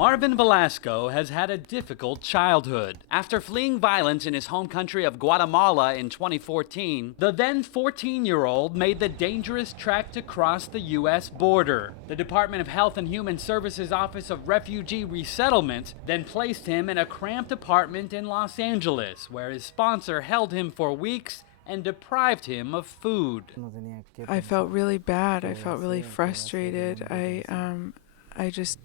Marvin Velasco has had a difficult childhood. After fleeing violence in his home country of Guatemala in 2014, the then 14-year-old made the dangerous trek to cross the U.S. border. The Department of Health and Human Services Office of Refugee Resettlement then placed him in a cramped apartment in Los Angeles, where his sponsor held him for weeks and deprived him of food. I felt really bad. I felt really frustrated. I just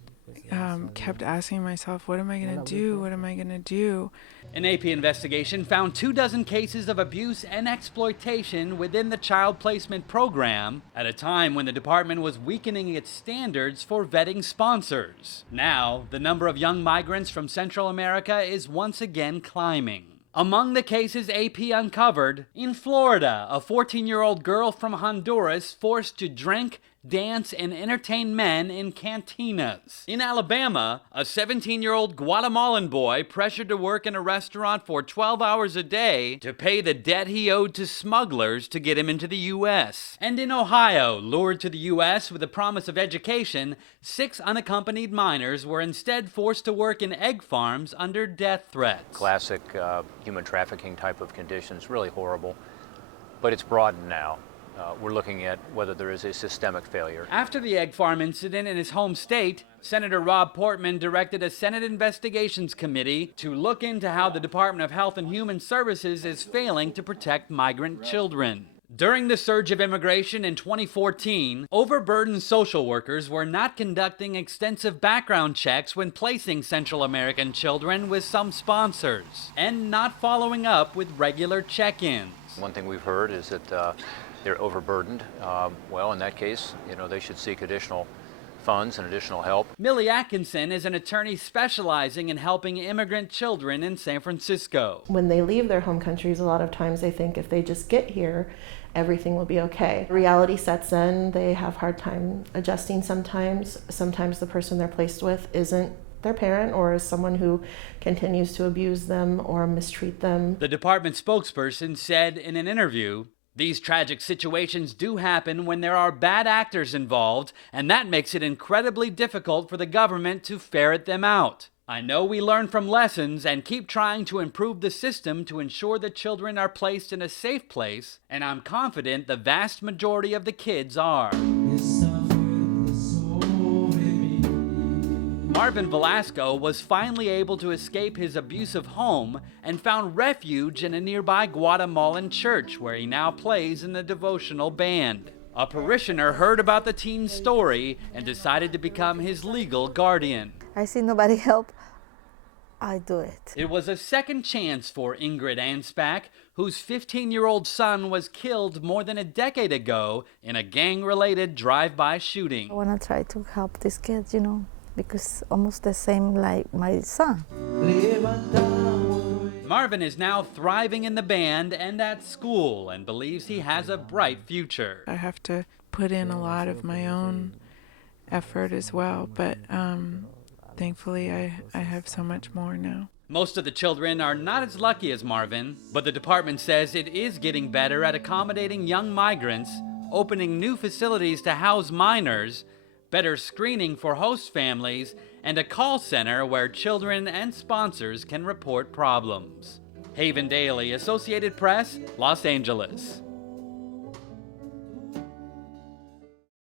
kept asking myself, what am I going to do? What am I going to do? An AP investigation found 24 cases of abuse and exploitation within the child placement program at a time when the department was weakening its standards for vetting sponsors. Now, the number of young migrants from Central America is once again climbing. Among the cases AP uncovered, in Florida, a 14-year-old girl from Honduras forced to drink, dance, and entertain men in cantinas. In Alabama, a 17-year-old Guatemalan boy pressured to work in a restaurant for 12 hours a day to pay the debt he owed to smugglers to get him into the U.S. And in Ohio, lured to the U.S. with the promise of education, 6 unaccompanied minors were instead forced to work in egg farms under death threats. Classic human trafficking type of conditions, really horrible, but it's broadened now. We're looking at whether there is a systemic failure. After the egg farm incident in his home state, Senator Rob Portman directed a Senate Investigations Committee to look into how the Department of Health and Human Services is failing to protect migrant children. During the surge of immigration in 2014, overburdened social workers were not conducting extensive background checks when placing Central American children with some sponsors, and not following up with regular check-ins. One thing we've heard is that they're overburdened. Well, in that case, they should seek additional funds and additional help. Millie Atkinson is an attorney specializing in helping immigrant children in San Francisco. When they leave their home countries, a lot of times they think if they just get here, everything will be okay. Reality sets in. They have a hard time adjusting sometimes. Sometimes the person they're placed with isn't their parent or is someone who continues to abuse them or mistreat them. The department spokesperson said in an interview, "These tragic situations do happen when there are bad actors involved, and that makes it incredibly difficult for the government to ferret them out. I know we learn from lessons and keep trying to improve the system to ensure the children are placed in a safe place, and I'm confident the vast majority of the kids are." Marvin Velasco was finally able to escape his abusive home and found refuge in a nearby Guatemalan church where he now plays in the devotional band. A parishioner heard about the teen's story and decided to become his legal guardian. I see nobody help, I do it. It was a second chance for Ingrid Anspach, whose 15-year-old son was killed more than a decade ago in a gang-related drive-by shooting. I want to try to help these kids, because almost the same like my son. Marvin is now thriving in the band and at school and believes he has a bright future. I have to put in a lot of my own effort as well, but thankfully I have so much more now. Most of the children are not as lucky as Marvin, but the department says it is getting better at accommodating young migrants, opening new facilities to house minors, better screening for host families, and a call center where children and sponsors can report problems. Haven Daily, Associated Press, Los Angeles.